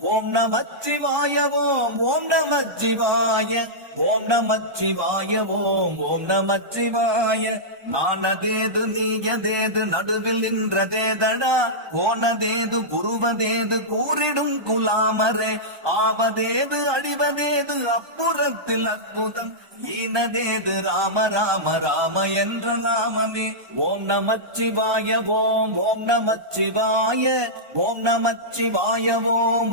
ஓம் நமச்சிவாய ஓம் ஓம் நமச்சிவாய ஓம் நமச்சிவாய ஓம் ஓம் நமச்சிவாய நானதேது நீயதேது நடுவில் நின்றதேதடா. ஓனதேது குருவதேது கூறிடும் குலாமரே. ஆவதேது அழிவதேது அப்புறத்தில் அற்புதம். ஈனதேது ராம ராம ராம என்ற நாமமே. ஓம் நமச்சிவாய ஓம் ஓம் நமச்சிவாய ஓம் நமச்சிவாய ஓம்